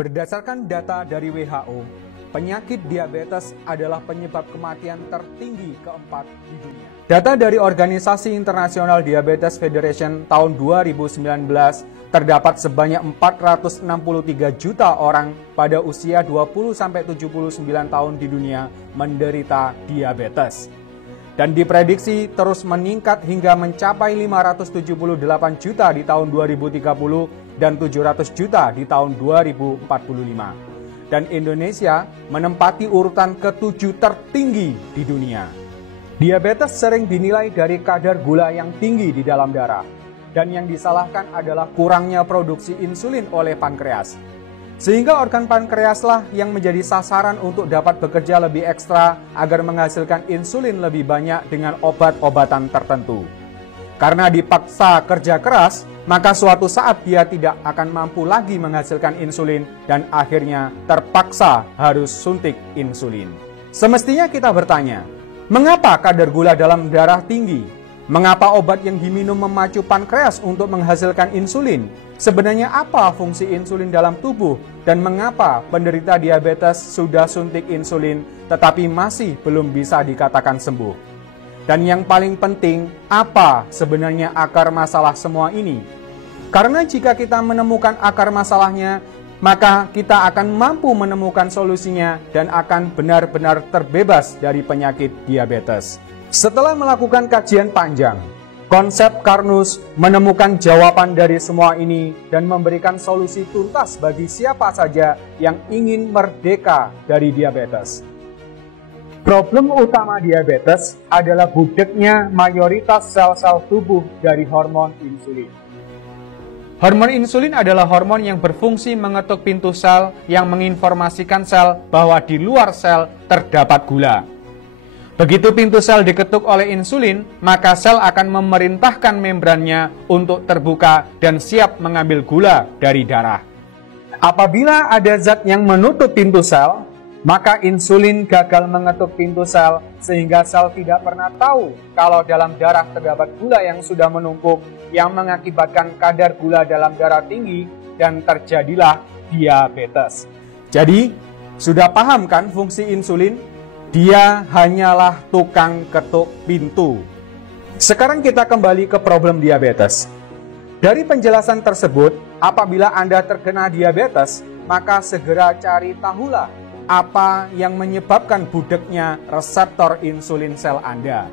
Berdasarkan data dari WHO, penyakit diabetes adalah penyebab kematian tertinggi keempat di dunia. Data dari Organisasi International Diabetes Federation tahun 2019 terdapat sebanyak 463 juta orang pada usia 20-79 tahun di dunia menderita diabetes. Dan diprediksi terus meningkat hingga mencapai 578 juta di tahun 2030 dan 700 juta di tahun 2045. Dan Indonesia menempati urutan ke-7 tertinggi di dunia. Diabetes sering dinilai dari kadar gula yang tinggi di dalam darah. Dan yang disalahkan adalah kurangnya produksi insulin oleh pankreas. Sehingga organ pankreaslah yang menjadi sasaran untuk dapat bekerja lebih ekstra agar menghasilkan insulin lebih banyak dengan obat-obatan tertentu. Karena dipaksa kerja keras, maka suatu saat dia tidak akan mampu lagi menghasilkan insulin dan akhirnya terpaksa harus suntik insulin. Semestinya kita bertanya, mengapa kadar gula dalam darah tinggi? Mengapa obat yang diminum memacu pankreas untuk menghasilkan insulin? Sebenarnya apa fungsi insulin dalam tubuh? Dan mengapa penderita diabetes sudah suntik insulin tetapi masih belum bisa dikatakan sembuh? Dan yang paling penting, apa sebenarnya akar masalah semua ini? Karena jika kita menemukan akar masalahnya, maka kita akan mampu menemukan solusinya dan akan benar-benar terbebas dari penyakit diabetes. Setelah melakukan kajian panjang, konsep Karnus menemukan jawaban dari semua ini dan memberikan solusi tuntas bagi siapa saja yang ingin merdeka dari diabetes. Problem utama diabetes adalah budeknya mayoritas sel-sel tubuh dari hormon insulin. Hormon insulin adalah hormon yang berfungsi mengetuk pintu sel yang menginformasikan sel bahwa di luar sel terdapat gula. Begitu pintu sel diketuk oleh insulin, maka sel akan memerintahkan membrannya untuk terbuka dan siap mengambil gula dari darah. Apabila ada zat yang menutup pintu sel, maka insulin gagal mengetuk pintu sel sehingga sel tidak pernah tahu kalau dalam darah terdapat gula yang sudah menumpuk yang mengakibatkan kadar gula dalam darah tinggi dan terjadilah diabetes. Jadi, sudah paham kan fungsi insulin? Dia hanyalah tukang ketuk pintu. Sekarang kita kembali ke problem diabetes. Dari penjelasan tersebut, apabila Anda terkena diabetes, maka segera cari tahulah apa yang menyebabkan budeknya reseptor insulin sel Anda.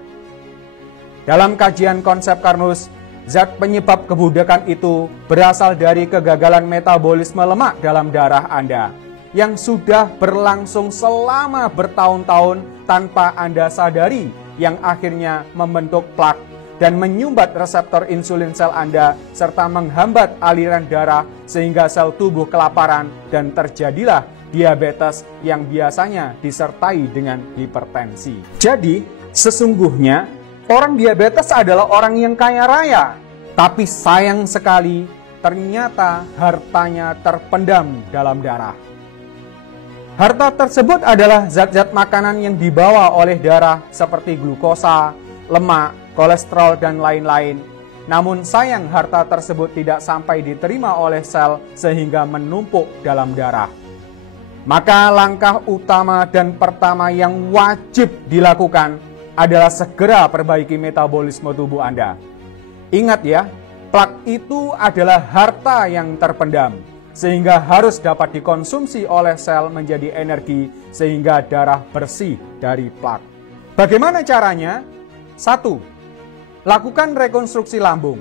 Dalam kajian konsep Karnus, zat penyebab kebudekan itu berasal dari kegagalan metabolisme lemak dalam darah Anda yang sudah berlangsung selama bertahun-tahun tanpa Anda sadari, yang akhirnya membentuk plak dan menyumbat reseptor insulin sel Anda serta menghambat aliran darah sehingga sel tubuh kelaparan dan terjadilah diabetes yang biasanya disertai dengan hipertensi. Jadi, sesungguhnya orang diabetes adalah orang yang kaya raya, tapi sayang sekali ternyata hartanya terpendam dalam darah. Harta tersebut adalah zat-zat makanan yang dibawa oleh darah seperti glukosa, lemak, kolesterol, dan lain-lain. Namun sayang harta tersebut tidak sampai diterima oleh sel sehingga menumpuk dalam darah. Maka langkah utama dan pertama yang wajib dilakukan adalah segera perbaiki metabolisme tubuh Anda. Ingat ya, plak itu adalah harta yang terpendam, sehingga harus dapat dikonsumsi oleh sel menjadi energi sehingga darah bersih dari plak. Bagaimana caranya? 1. Lakukan rekonstruksi lambung.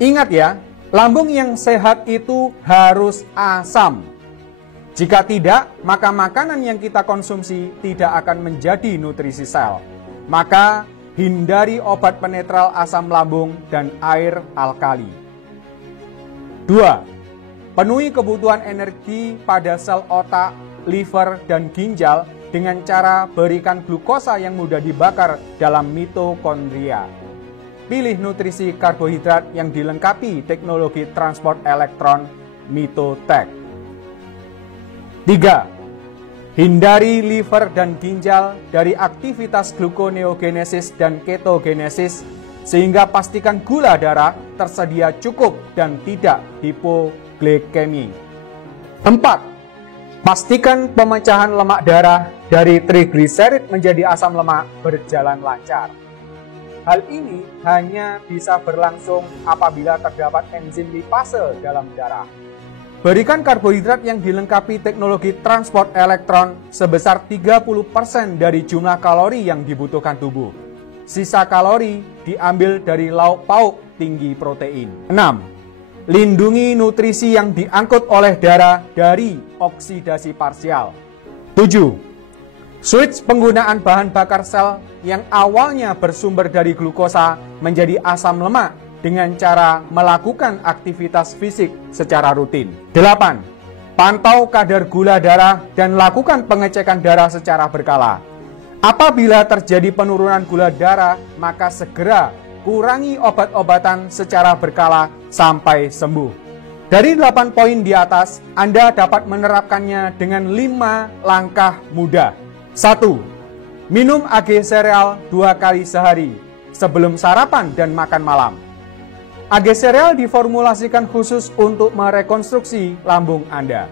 Ingat ya, lambung yang sehat itu harus asam. Jika tidak, maka makanan yang kita konsumsi tidak akan menjadi nutrisi sel. Maka hindari obat penetral asam lambung dan air alkali. 2. Penuhi kebutuhan energi pada sel otak, liver, dan ginjal dengan cara berikan glukosa yang mudah dibakar dalam mitokondria. Pilih nutrisi karbohidrat yang dilengkapi teknologi transport elektron Mitotek. 3. Hindari liver dan ginjal dari aktivitas gluconeogenesis dan ketogenesis sehingga pastikan gula darah tersedia cukup dan tidak hipoglikemi. 4. Pastikan pemecahan lemak darah dari trigliserid menjadi asam lemak berjalan lancar. Hal ini hanya bisa berlangsung apabila terdapat enzim lipase dalam darah. Berikan karbohidrat yang dilengkapi teknologi transport elektron sebesar 30% dari jumlah kalori yang dibutuhkan tubuh. Sisa kalori diambil dari lauk pauk tinggi protein. 6. Lindungi nutrisi yang diangkut oleh darah dari oksidasi parsial. 7. Switch penggunaan bahan bakar sel yang awalnya bersumber dari glukosa menjadi asam lemak dengan cara melakukan aktivitas fisik secara rutin. 8. Pantau kadar gula darah dan lakukan pengecekan darah secara berkala. Apabila terjadi penurunan gula darah, maka segera kurangi obat-obatan secara berkala sampai sembuh. Dari 8 poin di atas, Anda dapat menerapkannya dengan 5 langkah mudah. 1. Minum AG sereal 2 kali sehari, sebelum sarapan dan makan malam. AG sereal diformulasikan khusus untuk merekonstruksi lambung Anda.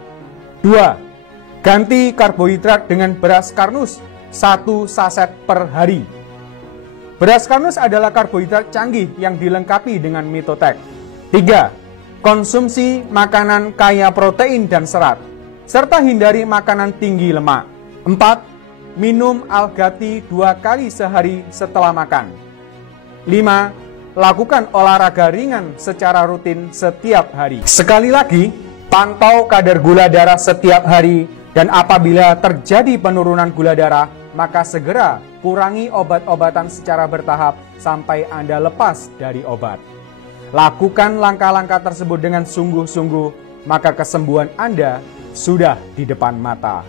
2. Ganti karbohidrat dengan beras karnus 1 saset per hari. Beras karnus adalah karbohidrat canggih yang dilengkapi dengan mitotek. 3. Konsumsi makanan kaya protein dan serat, serta hindari makanan tinggi lemak. 4. Minum alga tea 2 kali sehari setelah makan. 5. Lakukan olahraga ringan secara rutin setiap hari. Sekali lagi, pantau kadar gula darah setiap hari, dan apabila terjadi penurunan gula darah, maka segera kurangi obat-obatan secara bertahap sampai Anda lepas dari obat. Lakukan langkah-langkah tersebut dengan sungguh-sungguh, maka kesembuhan Anda sudah di depan mata.